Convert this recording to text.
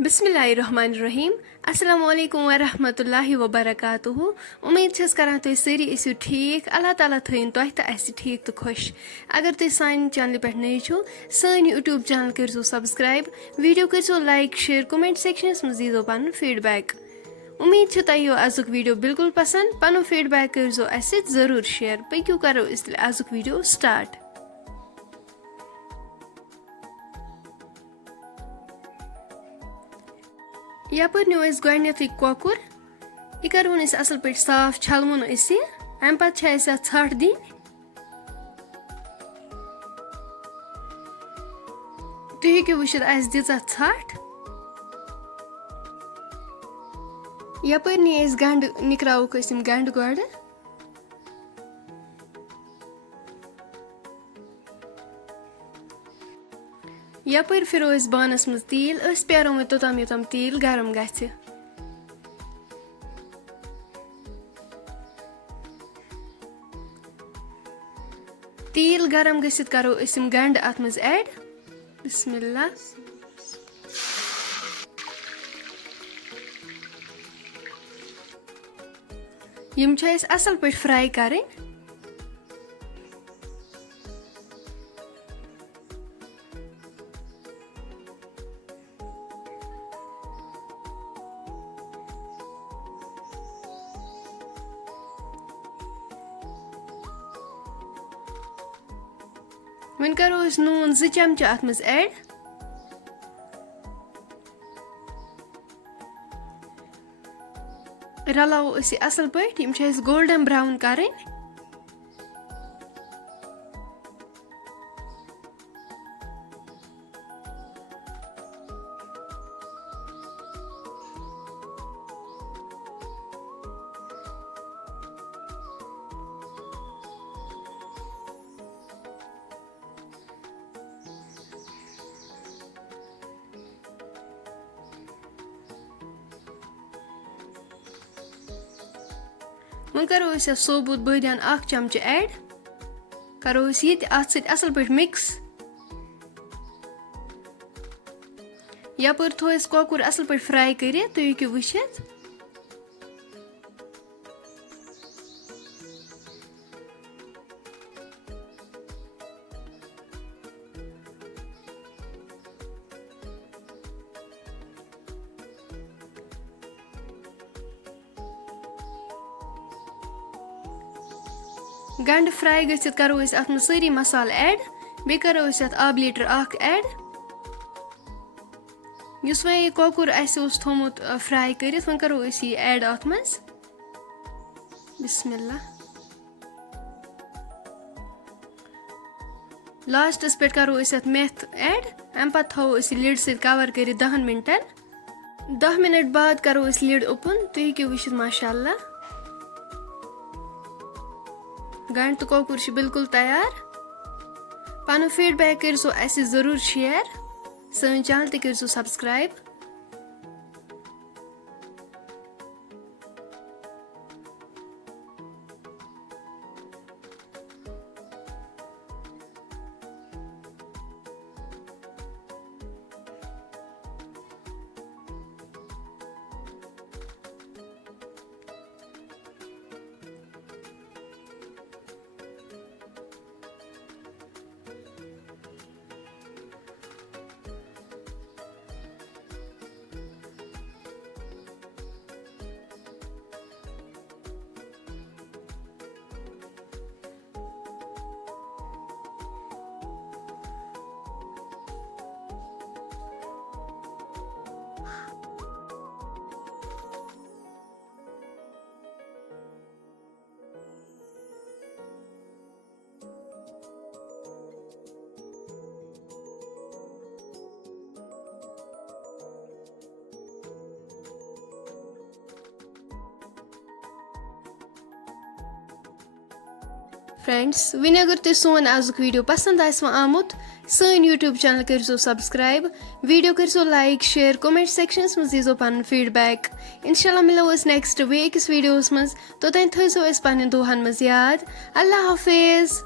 बिस्मिल्लाहिर्रहमानिर्रहीम अस्सलामु अलैकुम वरहमतुल्लाहि वबरकातुहु उम्मीद छस करान तुम सारी ऐसु ठीक अल्लाह ताला थयन तुह तो अस ठीक तो खुश अगर तुम सान चैनल पे नई छो सन यूट्यूब चैनल करो सब्सक्राइब वीडियो करो लाइक शेयर कमेंट सेक्शनस मज दीजो पन फीडबैक उम्मीद छ तुह आजुक वीडियो बिल्कुल पसंद पन फीडबैक करो अस जरूर शेयर पक्यू करो आजुक वीडियो स्टार्ट। यपर नो गोडनेथु कोकुर यह करोन असल पे साफ छलवन अम पे छठ दिन तुम हेकु वुचित अस दीजा छठ यपर नी गंड निकरावुक गंड गोड यपर फिरो बानस मज तील पेरो मे तोताम योताम तील गरम गि तील गरम गसित करो गंड अत मज ऐड बिस्मिल्लाह यम असल पे फ्राई करें वन करो नून 2 चमचे अत मज ऐड रलावो असल पे गोल्डन ब्राउन करें वन करो सोबूत बदियान 1 चमचे ऐड करो ये असल पे मिक्स यपर थो कोकुर असल पे फ्राई कर तुम हेकु वुचित गंड फ्राई गसित करो अत मज सारी मसाल ऐड बे करो अत आब लीटर 1 ऐड युस वह कोकुर थोमुत फ्राई कर वन करो ये ऐड अत मज बिस्मिल्लाह लास्टस पे करो अत मेथ ऐड अम पे थो लिड सत कवर कर 10 मिनटन 10 मिनट बाद करो लिड ओपन तुम हेकु वुचित माशाअल्लाह गंड तो कोकुर बिल्कुल तैयार पन फीडबैक करो अस जरूर शेयर सन चैनल ते करो सब्सक्राइब। फ्रेंड्स वन अगर तुम सोन आजुक वीडियो पसंद आमुत सन यूट्यूब चैनल करो सब्सक्राइब वीडियो करो लाइक शेयर कमेंट सेक्शनस मज दीजो पन फीडबैक इंशाल्लाह मिलो नेक्स्ट वे अकिस वीडियोस मज तोतान थो पन्न दुहन मज याद अल्लाह हाफिज।